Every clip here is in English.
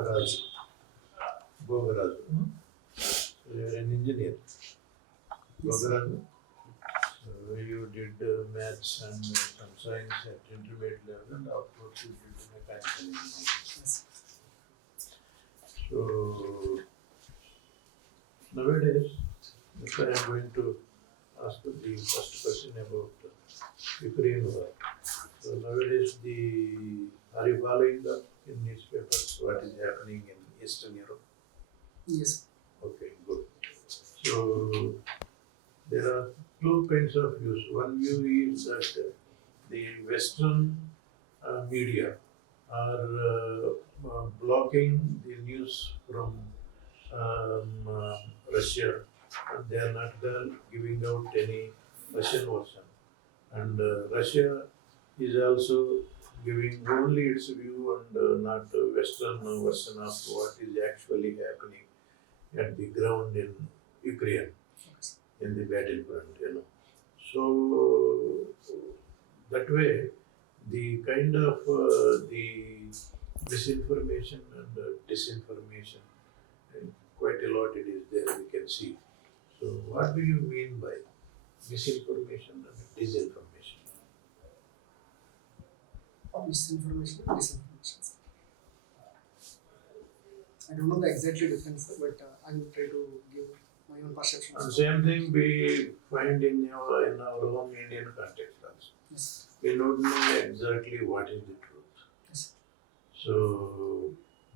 Raju. Goga Raju. You are an engineer. Goga Raju. So you did maths and some science at intermediate level, and afterwards you did mechanical engineering. So nowadays, that's why I am going to ask the first question about Ukraine war. So nowadays, are you following in newspapers what is happening in Eastern Europe? Yes. Okay, good. So there are two kinds of views. One view is that the Western media are blocking the news from Russia, and they are not giving out any Russian version. And Russia is also giving only its view and not Western version of what is actually happening at the ground in Ukraine, in the battlefront, So that way, the kind of the misinformation and disinformation, and quite a lot it is there, we can see. So what do you mean by misinformation and disinformation? Misinformation and disinformation. I don't know the exactly difference, but I will try to give my own perception. And same thing we find in our own Indian context also. Yes. We don't know exactly what is the truth. Yes. So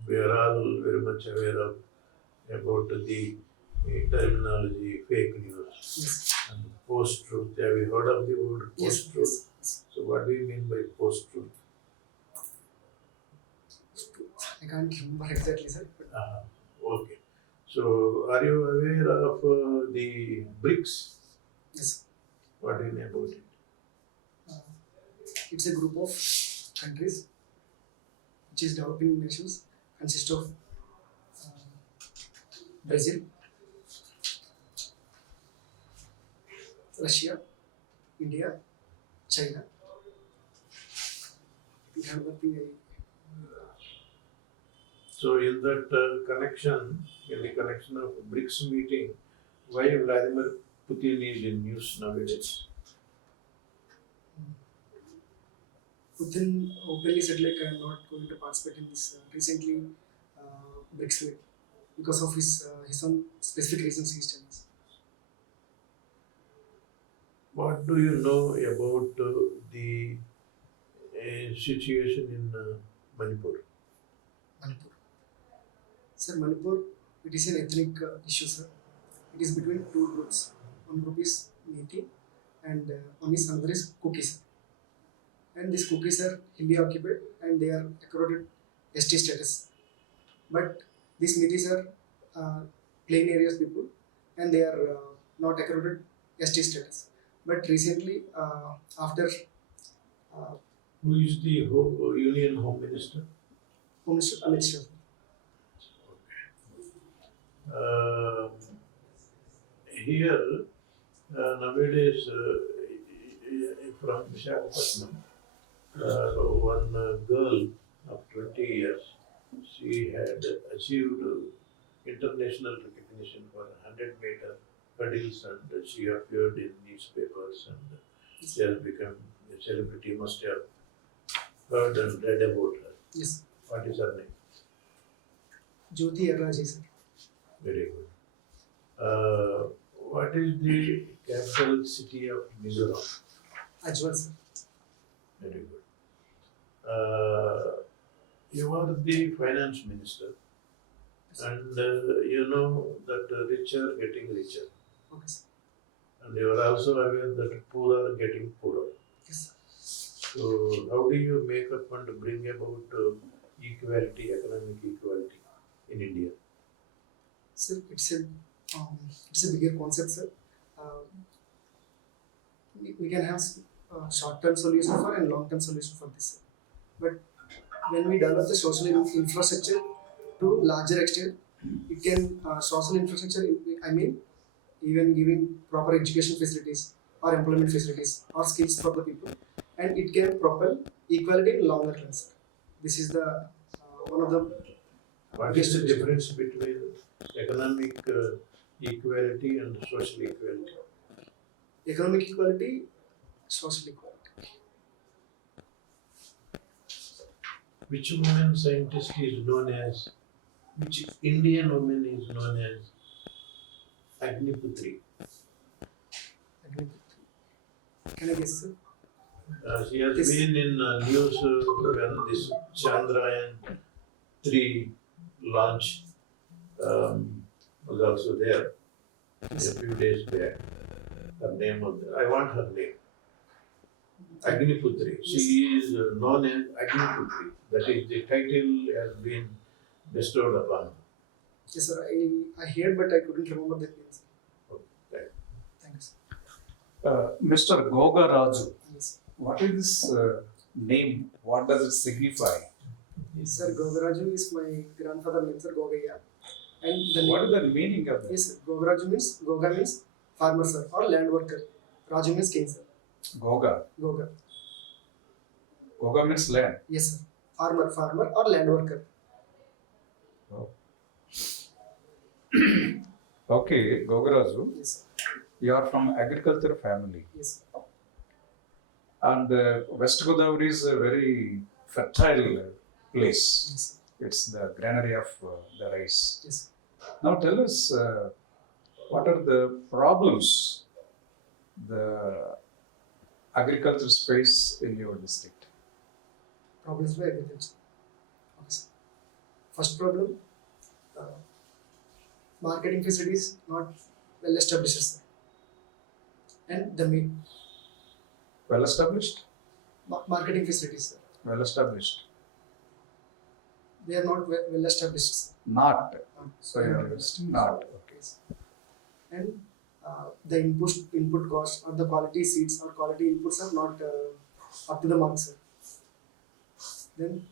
we are all very much aware of about the terminology fake news. Yes. And post-truth. Have you heard of the word post-truth? Yes. So what do you mean by post-truth? I can't remember exactly, sir. But Okay. So are you aware of the BRICS? yes. What do you know about it? It's a group of countries which is developing nations, consist of Brazil, Russia, India, China. We have nothing. So in that connection, in the connection of BRICS meeting, why Vladimir Putin is in news nowadays? Putin openly said like I am not going to participate in this recently BRICS meet because of his own specific reasons he is telling us. What do you know about the situation in Manipur? Manipur. Sir, Manipur, it is an ethnic issue, sir. It is between two groups. One group is Meitei and another is Kukis. And these Kukis are Hindi occupied and they are accorded ST status. But these Meiteis are plain areas people and they are not accorded ST status. But recently, after Who is the Union Home Minister? Home Minister Amit Shah. Here, nowadays, from Visakhapatnam, one girl of 20 years, she had achieved international recognition for 100-meter hurdles, and she appeared in newspapers and she has become a celebrity. Must have heard and read about her. Yes. What is her name? Jyoti Erraji, sir. Very good. What is the capital city of Mizoram? Ajwal, sir. Very good. You are the finance minister, and you know that rich are getting richer, Okay, sir. and you are also aware that poor are getting poorer. Yes, sir. So, how do you make up and bring about equality, economic equality in India? Sir, it's a bigger concept, sir. We can have short-term solution for and long-term solution for this, sir. But when we develop the social infrastructure to larger extent, it can social infrastructure. I mean, even giving proper education facilities or employment facilities or skills for the people, and it can propel equality in longer run, sir. This is the one of the What is the difference between economic equality and social equality? Economic equality, social equality. Which woman scientist is known as, which Indian woman is known as Agniputri? Can I guess, sir? She has Yes. been in news when this Chandrayaan-3 launch was also there a few days back. Her name was, I want her name. Agniputri. She is known as Agniputri. That is, the title has been bestowed upon her. Yes, sir. I heard, but I couldn't remember the name, sir. Okay. Thanks. Mr. Goga Raju, Yes. what is this name? What does it signify? Sir, Gogaraju is my grandfather name, sir, Gogaya. And the What name, is the meaning of that? yes, sir. Gogaraju means, Goga means farmer, sir, or land worker. Raju means king, sir. Goga. Goga. Goga means land. Yes, sir. Farmer or land worker. Okay, Goga Raju, Yes, sir. you are from agriculture family. Yes, sir. And West Godavari is a very fertile place. Yes, sir. It's the granary of the rice. Yes, sir. Now tell us, what are the problems the agriculture face in your district? Problems by agriculture. Okay, sir. First problem, marketing facilities not well established, sir. And the Well established? marketing facilities, sir. Well established. They are not well established, sir. Not. So you are Not. not. Okay, sir. And the input cost or the quality seeds or quality inputs are not up to the mark, sir. Then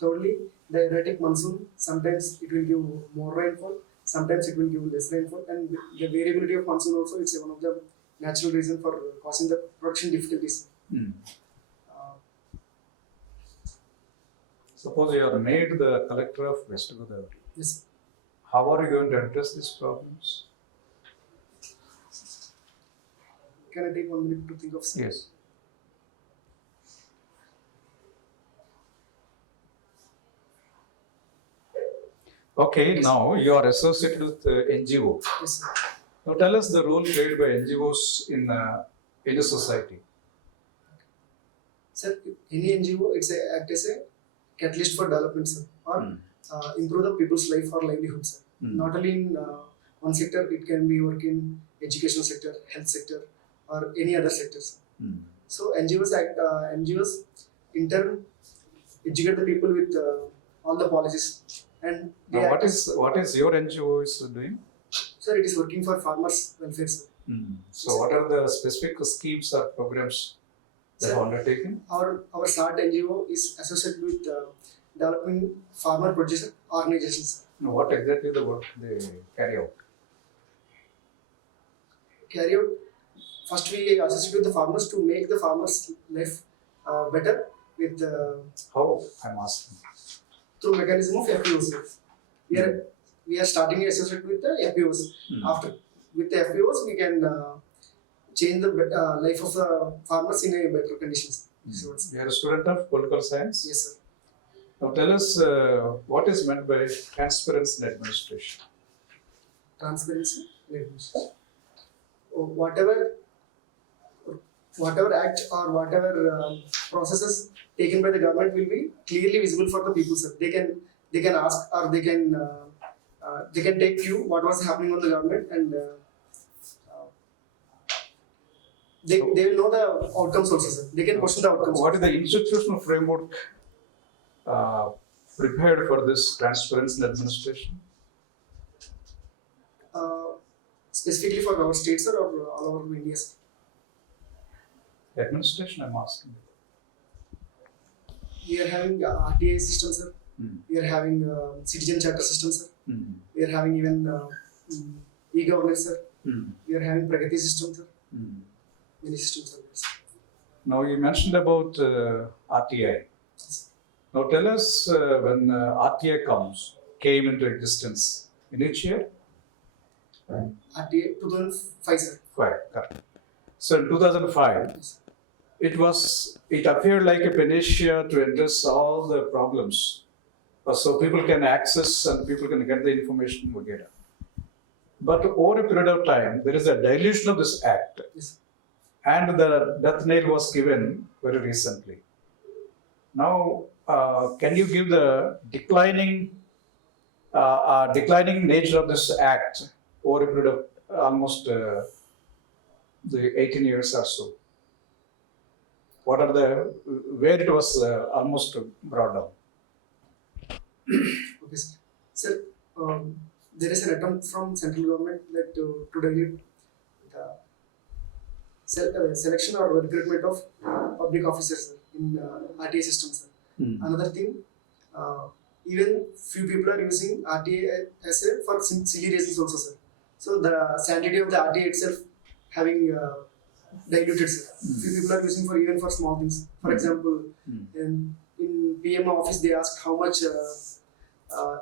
thirdly, the erratic monsoon, sometimes it will give more rainfall, sometimes it will give less rainfall, and the variability of monsoon also is one of the natural reason for causing the production difficulties. Hmm. Uh, Suppose you are made the collector of West Godavari. yes, How are you going to address these problems? can I take 1 minute to think of, sir? Yes. Okay, now you are associated with NGO. Yes, sir. Now tell us the role played by NGOs in a society. Sir, any NGO, it's act as a catalyst for development, sir, or improve the people's life or livelihood, sir. Not only in one sector, it can be work in education sector, health sector, or any other sectors. So NGOs in turn educate the people with all the policies, and they Now, act what is your NGO is doing? sir, it is working for farmers' welfare, sir. So what are the specific schemes or programs that Sir, are undertaken? Our SART NGO is associated with developing farmer producer organizations. Now, what exactly the work they carry out? Carry out. First, we associate with the farmers to make the farmers' life better with How? I'm asking. through mechanism of FPOs. We are starting to associate with the FPOs. After with the FPOs, we can change the life of the farmers in a better conditions. You are a student of political science. Yes, sir. Now tell us what is meant by transparency in administration. Transparency in administration. Whatever act or whatever processes taken by the government will be clearly visible for the people, sir. They can ask or they can take cue what was happening on the government, and they will know the outcomes also, sir. They can question the outcomes. What is the institutional framework prepared for this transparency in administration? Specifically for our states, sir, or all over India, sir? Administration, I'm asking. We are having RTA system, sir. We are having citizen charter system, sir. We are having even e-governance, sir. We are having Pragati system, sir. Many systems are there, sir. Now you mentioned about RTI. Now tell us when RTA came into existence. In which year? RTA 2005, sir. Correct. So in 2005, Yes. it appeared like a panacea to address all the problems. So people can access and people can get the information. Etc. But over a period of time, there is a dilution of this act. Yes. And the death nail was given very recently. Now, can you give the declining nature of this act over a period of almost the 18 years or so? What are where it was almost brought down? Okay, sir. Sir, there is an attempt from central government that to dilute the selection or recruitment of public officers, sir, in RTA system, sir. Another thing, even few people are using RTA as a for silly reasons also, sir. So the sanctity of the RTA itself having diluted, sir. Few people are using for even for small things. For example, in PM office they asked how much the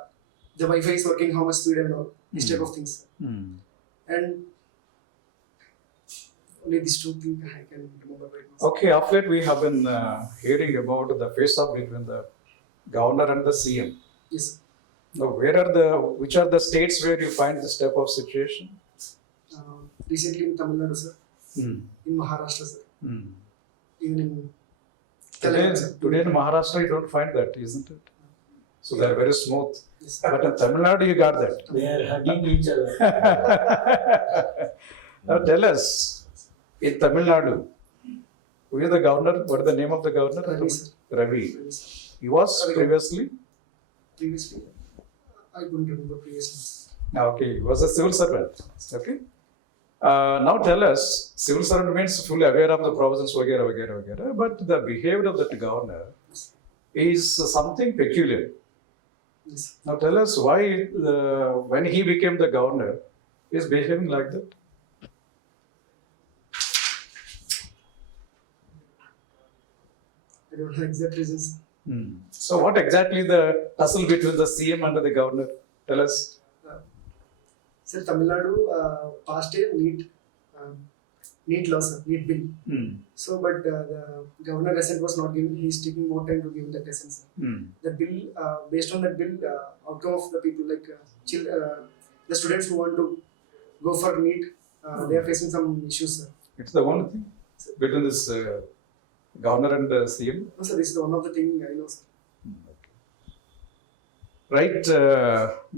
Wi-Fi is working, how much speed and all these type of things. And only these two things I can remember right now. Okay, of late we have been hearing about the face-off between the governor and the CM. Yes. Now, which are the states where you find this type of situation? Recently in Tamil Nadu, sir. In Maharashtra, sir. Even in Telangana, sir. Today in Maharashtra you don't find that, isn't it? So they are very smooth. Yes. But in Tamil Nadu you got that. They are hugging each other. Now tell us, in Tamil Nadu, who is the governor? What is the name of the governor? Ravi, sir. Ravi. Ravi, sir. He was Ravi. previously? Previously, I couldn't remember previously. Okay, he was a civil servant. Okay. Now tell us, civil servant means fully aware of the provisions, vagera, but the behavior of that governor is something peculiar. Yes. Now tell us why, when he became the governor, he is behaving like that. I don't know exact reasons. So what exactly the tussle between the CM and the governor? Tell us. Sir, Tamil Nadu passed a NEET law, sir, NEET bill. So, but the governor assent was not given. He is taking more time to give that assent, sir. The bill, based on that bill, outcome of the people like the students who want to go for NEET, they are facing some issues, sir. It's the only thing between this governor and CM. No, sir, this is one of the things I know, sir. Right,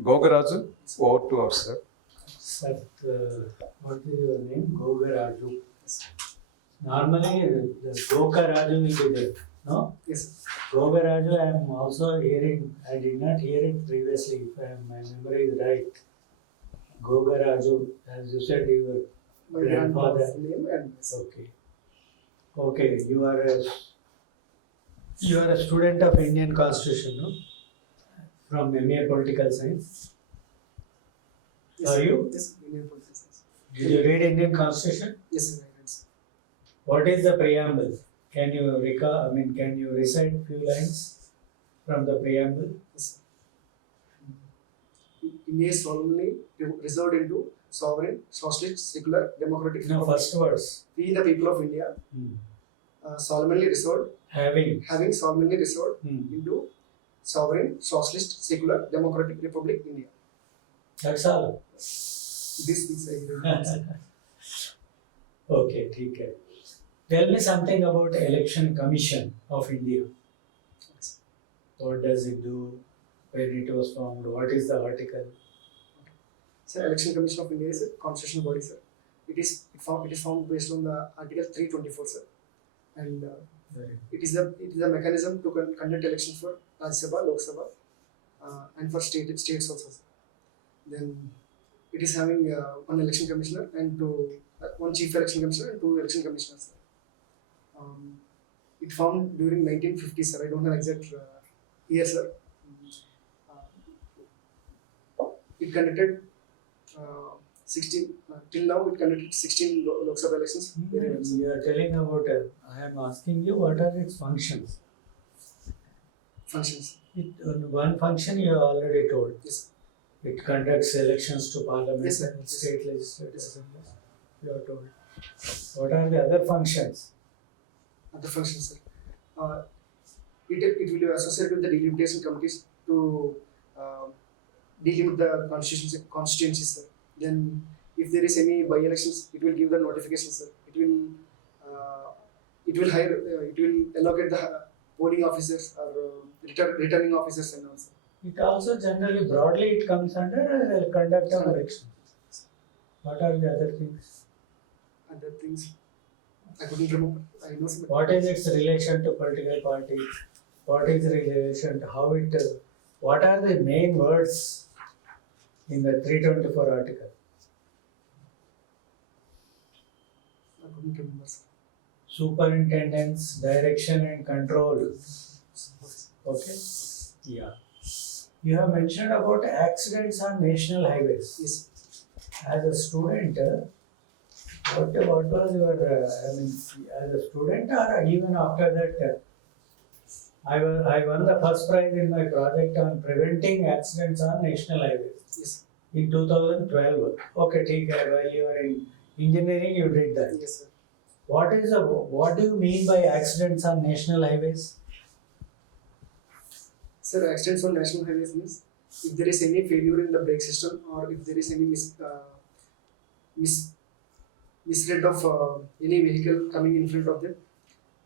Goga Raju, over to us, sir. Sir, what is your name? Goga Raju. Normally, the Goga Raju will be there. No? Yes, sir. Goga Raju, I am also hearing. I did not hear it previously. If my memory is right. Goga Raju, as you said, your My grandfather. grandfather's name and Okay. Okay, you are a student of Indian Constitution, no? From MA Political Science. yes, Are you? Yes, Indian political science. Did you read Indian Constitution? Yes, sir, I read, sir. What is the preamble? Can you can you recite few lines from the preamble? Yes, sir. India is solemnly resolved into sovereign, socialist, secular, democratic. No, first words. We, the people of India, solemnly resolved, having solemnly resolved into sovereign, socialist, secular, democratic Republic India. That's all. This I read. Okay, okay. Tell me something about Election Commission of India. What does it do? When it was formed? What is the article? Sir, Election Commission of India is a constitutional body, sir. It is formed based on the Article 324, sir, and it is a mechanism to conduct elections for Rajya Sabha, Lok Sabha, and for states also, sir. Then it is having one election commissioner and one chief election commissioner and 2 election commissioners, sir. It formed during 1950, sir. I don't know exact year, sir. It conducted 16 till now. It conducted 16 Lok Sabha elections. Very well, sir. You are telling about. I am asking you what are its functions. functions. One function you already told. Yes. It conducts elections to parliament Yes, sir. and Yes. state legislative assemblies. You are told. What are the other functions? Other functions, sir. Uh, it will be associated with the delimitation committees to dealing with the constituencies, sir. Then, if there is any by-elections, it will give the notifications, sir. It will hire, it will allocate the polling officers or returning officers and also. It also generally broadly it comes under conduct of election. What are the other things? Other things, I couldn't remember. I know, sir. What is its relation to political party? What is the relation to how it? What are the main words in the 324 article? I couldn't remember, sir. Superintendence, direction and control. Okay. Yeah. You have mentioned about accidents on national highways. Yes. As a student, what was your, as a student or even after that, I won the first prize in my project on preventing accidents on national highways Yes. in 2012. Okay, ठीक है, while you are in engineering, you did that. Yes, sir. What do you mean by accidents on national highways? Sir, accidents on national highways means if there is any failure in the brake system or if there is any misread of any vehicle coming in front of them,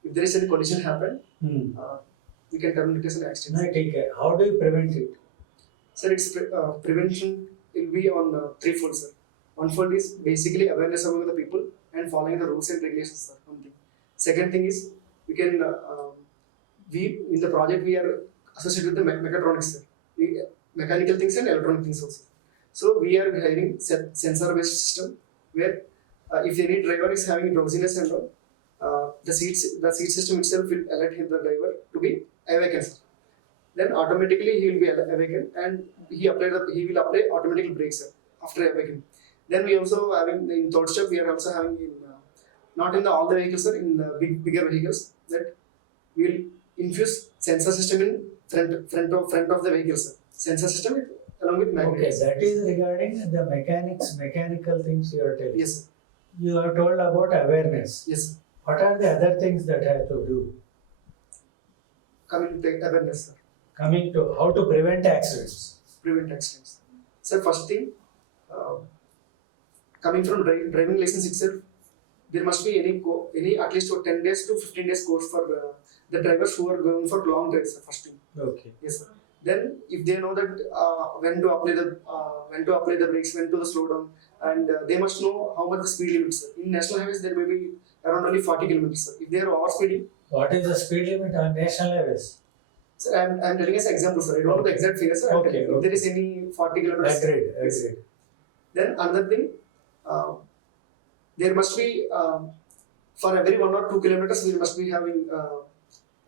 if there is any collision happen, we can terminate it as an accident. No, take care. How do you prevent it? Sir, its prevention will be on threefold, sir. One fold is basically awareness among the people and following the rules and regulations, sir. One thing. Second thing is we can we in the project we are associated with the mechatronics, sir. Mechanical things and electronic things also. So we are hiring sensor-based system where if any driver is having drowsiness and all, the seat system itself will alert the driver to be awakened. Then automatically he will be awakened and he will apply automatic brakes, sir, after awakening. Then we also having in third step we are also having in not in all the vehicles, sir, in the bigger vehicles that we will infuse sensor system in front of the vehicle, sir. Sensor system along with magnets. Okay, that is regarding the mechanical things you are telling. Yes, sir. You are told about awareness. Yes, sir. What are the other things that have to do? Coming to awareness, sir. Coming to how to prevent accidents. Prevent accidents. Sir, first thing, coming from driving license itself, there must be any at least 10 days to 15 days course for the drivers who are going for long drives. First thing. Okay. Yes, sir. Then, if they know that when to apply the brakes, when to slow down, and they must know how much the speed limit, sir. In national highways, there may be around only 40 kilometers, sir. If they are over speeding, What is the speed limit on national highways? sir, I'm telling as example, sir. I don't know the exact figure, sir. Okay, If there is any 40 kilometers, Agreed. then another thing, there must be for every 1 or 2 kilometers, we must be having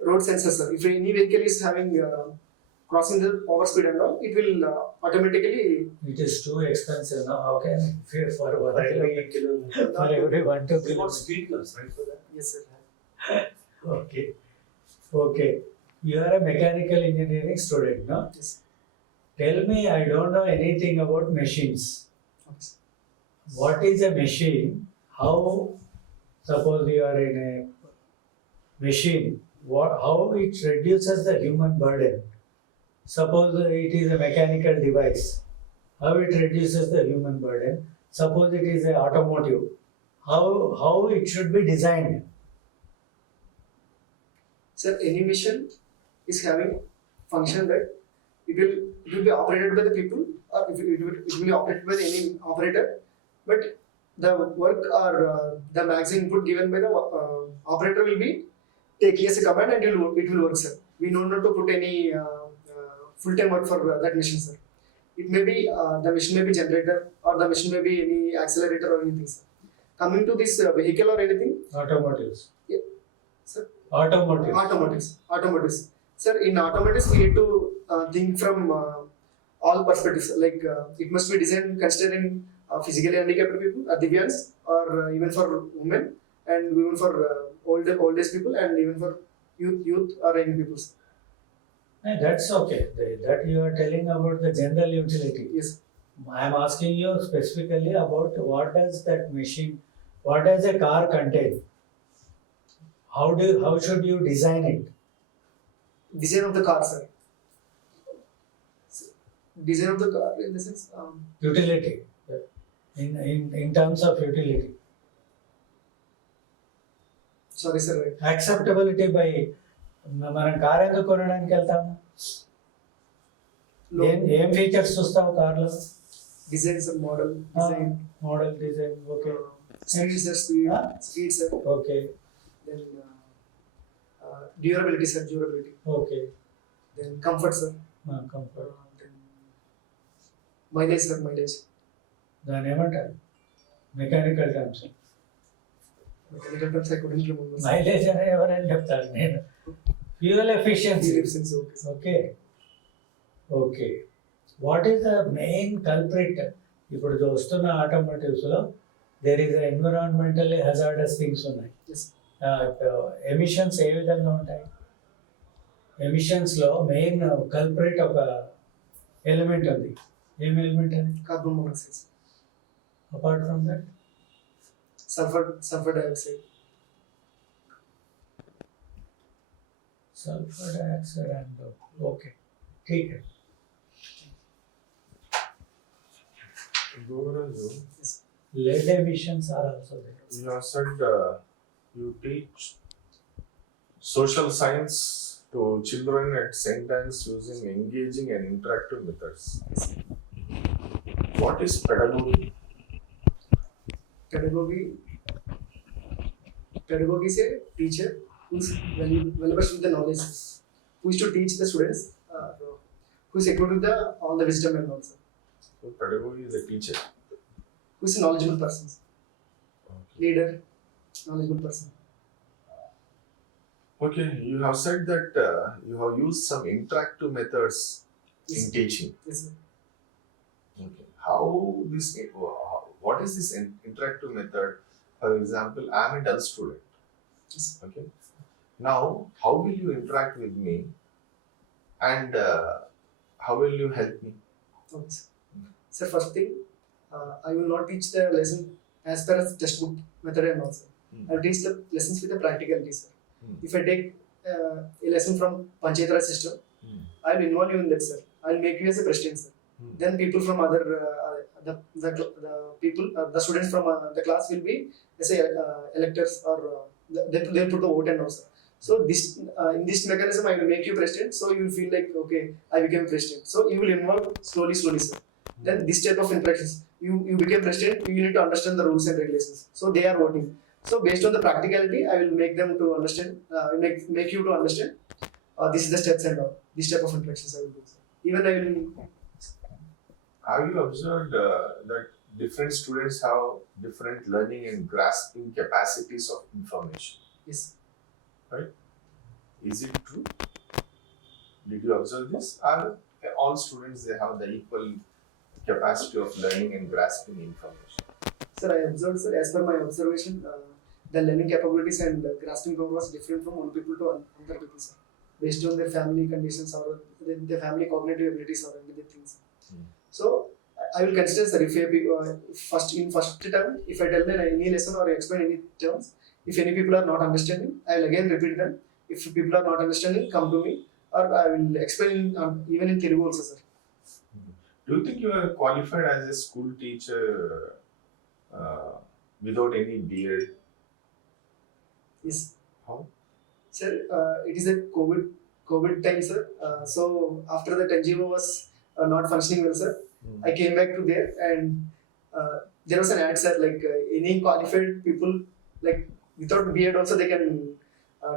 road sensors, sir. If any vehicle is having crossing the overspeed and all, it will automatically. It is too expensive now. How can you pay for 1 kilometer? For every 1 to 2 kilometers. Speed comes, right, for that? Yes, sir. Okay. You are a mechanical engineering student, no? Yes. Tell me, I don't know anything about machines. Okay, sir. What is a machine? How, suppose you are in a machine, how it reduces the human burden? Suppose it is a mechanical device, how it reduces the human burden? Suppose it is an automotive, how it should be designed? Sir, any machine is having function that it will be operated by the people or it will be operated by any operator, but the work or the maximum input given by the operator will be taking as a command and it will work, sir. We don't need to put any full-time work for that machine, sir. It may be the machine may be generator or the machine may be any accelerator or anything, sir. Coming to this vehicle or anything. Automotives. Yeah, sir. Automotives. Sir, in automotives we need to think from all perspectives. Like it must be designed considering physically handicapped people, Divyangs, or even for women, and even for old age people, and even for youth or young people. That's okay. That you are telling about the general utility. Yes. I am asking you specifically about what does that machine, what does a car contain? How should you design it? Design of the car, sir. Design of the car in the sense, Utility. In terms of utility. sorry, sir. Acceptability by మనం car ఎందుకు కొనడానికి వెళ్తాము? ఏం features చూస్తావు కార్లో? Design, sir. Model design. Model design, okay. Speed, sir. Speed. Huh? Speed, sir. Okay. Then durability, sir. Durability. Okay. Then comfort, sir. Comfort. Then mileage, sir. Mileage. దాన్ని ఏమంటారు? Mechanical terms. Mechanical terms I couldn't remember. Sir. Mileage అనేది ఎవరైనా చెప్తారు, నేను fuel efficiency. Fuel efficiency, okay, sir. Okay. Okay. What is the main culprit? ఇప్పుడు వస్తున్న ఆటోమోటివ్స్లో there is environmentally hazardous things ఉన్నాయి. Yes. ఎమిషన్స్ ఏ విధంగా ఉంటాయి? ఎమిషన్స్లో మెయిన్ కల్ప్రిట్ ఒక ఎలిమెంట్ ఉంది. ఏం ఎలిమెంట్ అది? Carbon monoxide, sir. Apart from that Sulfur dioxide. Sulphur dioxide and okay, ठीक है. Goga, Yes. Lead emissions are also there. you have said you teach social science to children at sentence using engaging and interactive methods. What is pedagogy? Pedagogy is a teacher who's well versed with the knowledge, who is to teach the students, who is equipped with the all the wisdom and also, So pedagogy is a teacher. who is a knowledgeable person, Okay. leader, knowledgeable person. Okay, you have said that you have used some interactive methods Yes. in teaching. Yes, sir. Okay. How this? What is this interactive method? For example, I am a dull student. Yes. Okay. Now, how will you interact with me, and how will you help me? Okay, sir. So first thing, I will not teach the lesson as per as textbook method and also. Hmm. I will teach the lessons with the practicality, sir. Hmm. If I take a lesson from Panchayat Raj system, Hmm. I will involve you in that, sir. I will make you as a president, sir. Hmm. Then people from other the people the students from the class will be, let's say, electors or they put the vote and also. So this in this mechanism I will make you president. So you will feel like, okay, I became president. So you will involve slowly, sir. Then this type of interactions, you became president. You need to understand the rules and regulations. So they are voting. So based on the practicality, I will make them to understand. Make you to understand. This is the steps and all. This type of interactions I will do, sir. Even I will. Have you observed that different students have different learning and grasping capacities of information? Yes. Is it true? Did you observe this? Are all students they have the equal capacity of learning and grasping information? Sir, I observed, sir, as per my observation, the learning capabilities and grasping power was different from one people to another people, sir. Based on their family conditions or their family cognitive abilities or other things. Hmm. So, I will consider, sir, if first term, if I tell them any lesson or explain any terms, if any people are not understanding, I will again repeat them. If people are not understanding, come to me, or I will explain even in Telugu also, sir. Do you think you are qualified as a school teacher without any beard? Yes. How? Sir, it is a COVID time, sir. So after the NGO was not functioning well, sir, I came back to there and there was an ad, sir, like any qualified people, like without beard also they can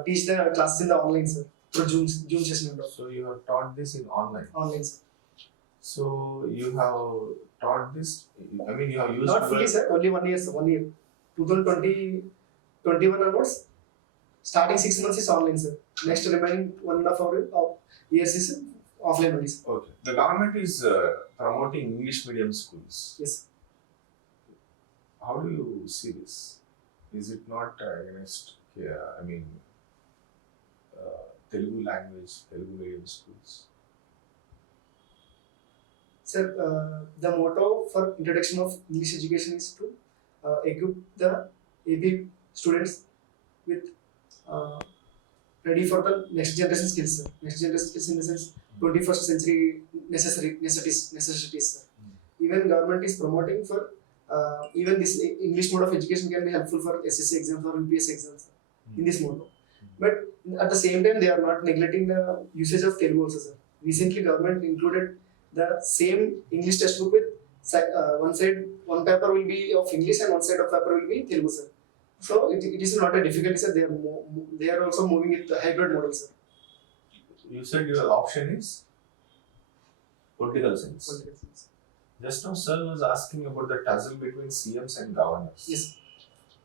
teach the classes in the online, sir, through Zoom session and all. So you have taught this in online. Online, sir. So you have taught this. I mean, you have used. Not fully, sir. Only 1 year, sir. 1 year. 2021 onwards. Starting 6 months is online, sir. Next remaining 1.5 years is offline only, sir. Okay. The government is promoting English medium schools. Yes. How do you see this? Is it not against? I mean, Telugu language, Telugu medium schools? Sir, the motto for introduction of English education is to equip the AP students with uh, ready for the next generation skills, sir. Next generation skills in the sense 21st century necessities, sir. Even government is promoting for even this English mode of education can be helpful for SSC exams or UPSC exams, sir, in this motto. But at the same time, they are not neglecting the usage of Telugu also, sir. Recently, government included the same English textbook with one paper will be of English and one side of paper will be Telugu, sir. So it is not a difficulty, sir. They are also moving with the hybrid model, sir. You said your option is political science. Political science. Just now, sir was asking about the tussle between CMs and governors. Yes.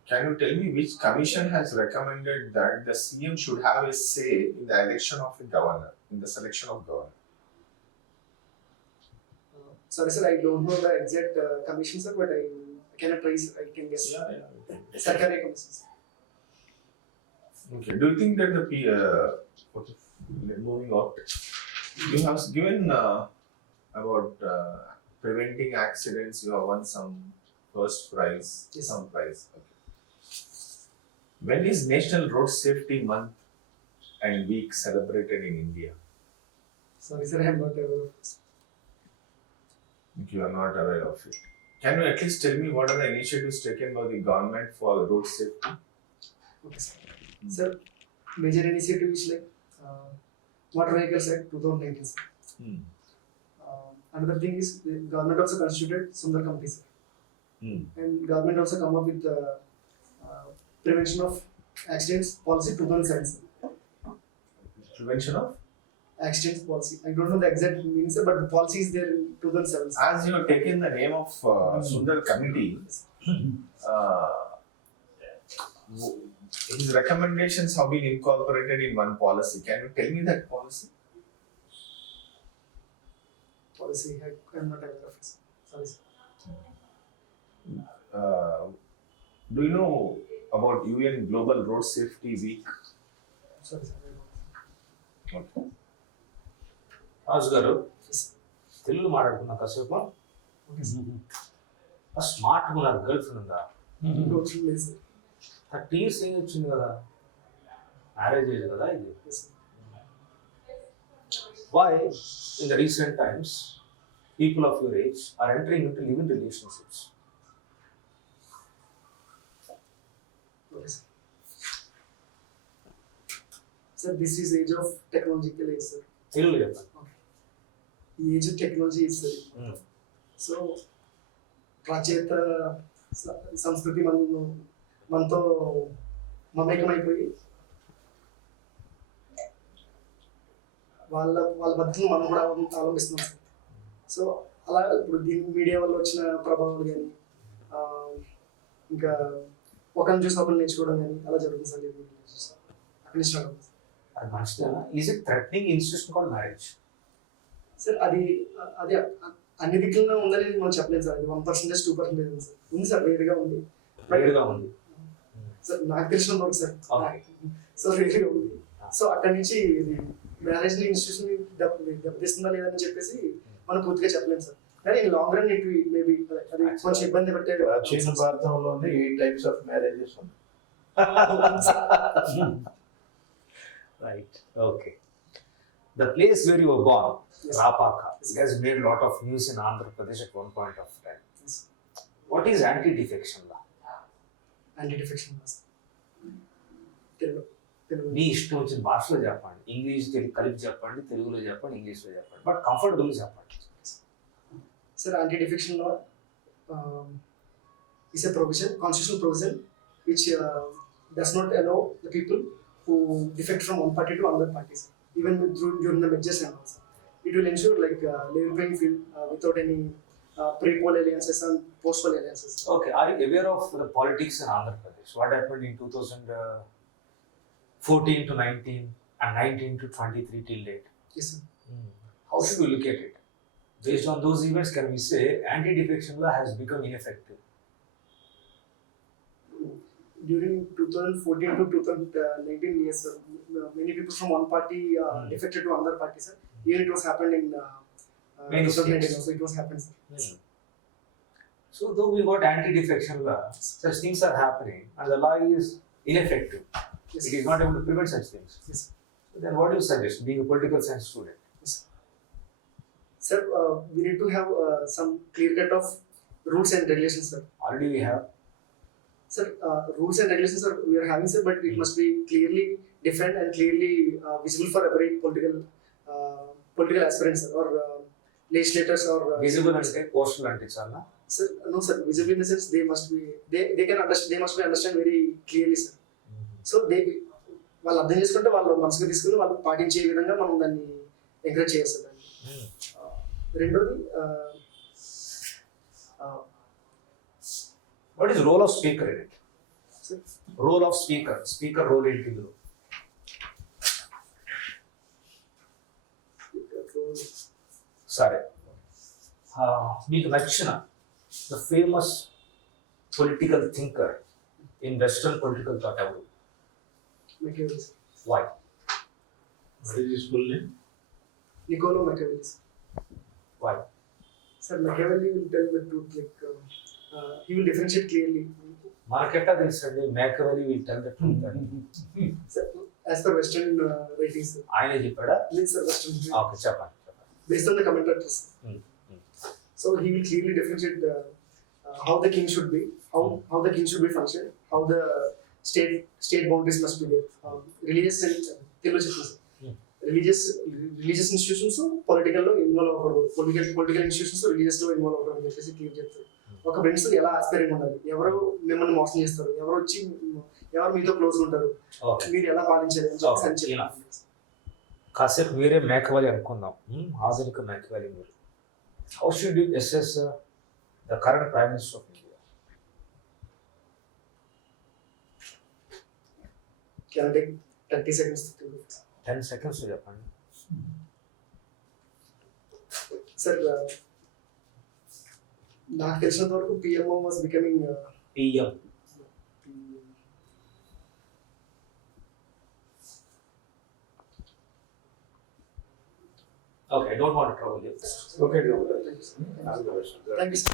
Can you tell me which commission has recommended that the CM should have a say in the election of a governor, in the selection of governor? Sorry, sir. I don't know the exact commission, sir, but I cannot trace. I can guess. Okay. Sarkari commission, sir. Okay. Do you think that okay, moving on, you have given about preventing accidents, you have won some first prize, Yes. some prize. Okay. When is National Road Safety Month and Week celebrated in India? Sorry, sir. I am not aware of this. You are not aware of it. Can you at least tell me what are the initiatives taken by the government for road safety? Okay, sir. Sir, major initiative is like Motor Vehicles Act 2019, sir. Another thing is the government also constituted Sundar Committee, sir. And government also come up with the prevention of accidents policy 2007, sir. Prevention of? Accidents policy. I don't know the exact meaning, sir, but the policy is there in 2007, sir. As you have taken the name of Sundar Committee, his recommendations have been incorporated in one policy. Can you tell me that policy? Policy, I am not aware of it, sir. Sorry, sir. Do you know about UN Global Road Safety Week? Sorry, sir. Okay. రాజు గారు Yes. Telugu మాట్లాడుకున్నా కాసేపు Okay, sir. స్మార్ట్గా ఉన్నారు girl friend ఉందా Go through this, sir. 30 years age వచ్చింది కదా marriage age కదా ఇది Yes, sir. Why in the recent times people of your age are entering into live in relationships Okay, sir. Sir, this is age of technological age, sir. తెలుగులో చెప్పండి The age of technology is, sir. So ప్రాచేత సంస్కృతి మనతో మమేకమైపోయి వాళ్ళ బతుకులు మనం కూడా అవలంబిస్తున్నాం, sir. So అలా ఇప్పుడు దీని మీడియా వల్ల వచ్చిన ప్రభావాలు కానీ ఇంకా ఒకరిని చూసి ఒకరిని నేర్చుకోవడం కానీ అలా జరుగుతుంది, సార్. అక్కడి నుంచి స్టార్ట్ అవుతుంది, అది మంచిదేనా ఈజ్ ఇట్ థ్రెటనింగ్ ఇన్స్టిట్యూషన్ కూడా మ్యారేజ్ సార్. అది అన్ని దిక్కుల్లో ఉందని మనం చెప్పలేదు, సార్. అది 1%, 2% ఉంది, సార్. ఉంది, సార్. రేరుగా ఉంది, రేరుగా ఉంది సార్. నాకు తెలిసినంత వరకు, సార్. Okay. సో రేరుగా ఉంది. సో అక్కడి నుంచి ఇది మ్యారేజ్ ఇన్స్టిట్యూషన్ దెబ్బతీస్తుందా లేదని చెప్పేసి మనం పూర్తిగా చెప్పలేము, సార్. కానీ లాంగ్ రన్ ఇట్ మేబీ అది కొంచెం ఇబ్బంది పెట్టే ప్రాచీన భారతంలోనే 8 types of marriages ఉన్నాయి. Right okay the place where you were born Yes. Rapaka it has made a lot of news in Andhra Pradesh at one point of time. Yes. What is anti-defection law? Anti defection Telugu మీ ఇష్టం వచ్చిన భాషలో చెప్పండి, English Telugu కలిపి చెప్పండి, తెలుగులో చెప్పండి, ఇంగ్లీష్లో చెప్పండి, బట్ కంఫర్టబుల్ చెప్పండి. Sir, anti defection law is a provision, constitutional provision, which does not allow the people who defect from one party to another party, sir. Even during the mergers and all, sir. It will ensure like level playing field without any pre-poll alliances and post-poll alliances. Okay, are you aware of the politics in Andhra Pradesh? What happened in 2014 to 19 and 19 to 23 till date? Yes, sir. How should we look at it? Based on those events, can we say anti-defection law has become ineffective? during 2014 to 2019 years, sir, many people from one party defected to another party, sir. Even it was happened in Many 2019 states. also, it was happened, sir. So though we got anti-defection law, such things are happening and the law is ineffective. Yes, It is not able to prevent such things. Yes. So then what do you suggest, being a political science student? Sir, we need to have some clear cut of rules and regulations, sir. Already we have. Sir, rules and regulations are we are having, sir, but it must be clearly defined and clearly visible for every political aspirants, sir, or legislators or Visible and postal and it's all. Sir, no, sir. Visible in the sense they must be they can understand. They must be understand very clearly, sir. So వాళ్ళు అర్థం చేసుకుంటే వాళ్ళు మనసుకు తీసుకుని వాళ్ళు పాటించే విధంగా మనం దాన్ని ఎంకరేజ్ చేయాలి, సార్. రెండోది What is the role of speaker in it? Sir? Role of speaker. Speaker role in it. Sorry. మీకు నచ్చిన the famous political thinker in Western political thought ఎవరు? Machiavelli, sir. Why? What is his full name? Niccolo Machiavelli, sir. Why? Sir, Machiavelli will tell the truth, like he will differentiate clearly. మనకెట్టా తెలుసండి Machiavelli will tell the truth అని. Sir, as per Western writings, sir. ఆయనే చెప్పాడా? Means, sir, Western. Okay చెప్పండి. Based on the commentators. So he will clearly differentiate how the king should be, how the king should be functioned, how the state boundaries must be there. Religious and theological. Religious institutions political లో involve అవ్వకూడదు, political institutions religious లో involve అవ్వకూడదు అని చెప్పేసి clear చెప్తారు. ఒక friends ఎలా aspiring ఉండాలి, ఎవరు మిమ్మల్ని మోసం చేస్తారు, ఎవరు మీతో క్లోజ్ ఉంటారు, మీరు ఎలా పాలించాలి అని చెప్పేసి కాసేపు వేరే Machiavelli అనుకుందాం. ఆధునిక Machiavelli మీరు. How should you assess the current Prime Minister of India? Can I take 30 seconds to think of it? 10 seconds లో చెప్పండి. Sir, నాకు తెలిసినంత వరకు PMO was becoming PM. Okay, I don't want to trouble you. Okay, All the best. Thank you, sir.